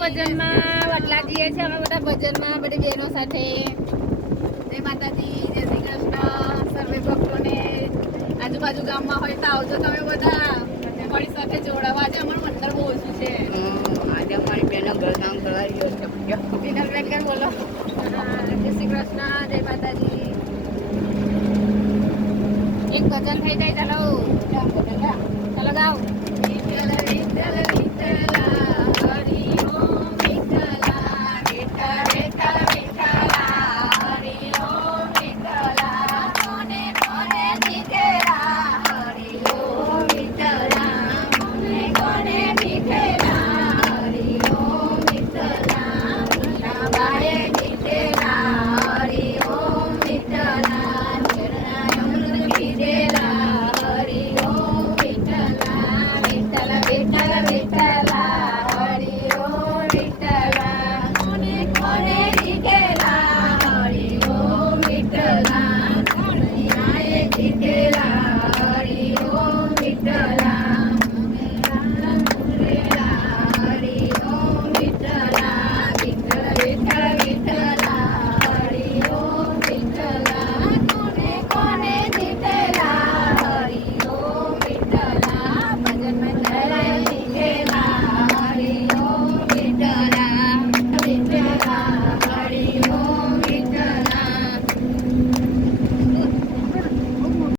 ભજનમાં વટલા જઈએ છીએ અમે બધા ભજનમાં બધી બહેનો સાથે. જય માતાજી, જય શ્રી કૃષ્ણ. સર્વે ભક્તોને આજુબાજુ ગામમાં હોય તો આવજો તમે બધા અમારી સાથે જોડાવા. આજે અમારું મંદર બહુ ઓછું છે. આજે અમારી બેનો ઘર કામ કરવા ગયો છે. વિનલબેન બોલો.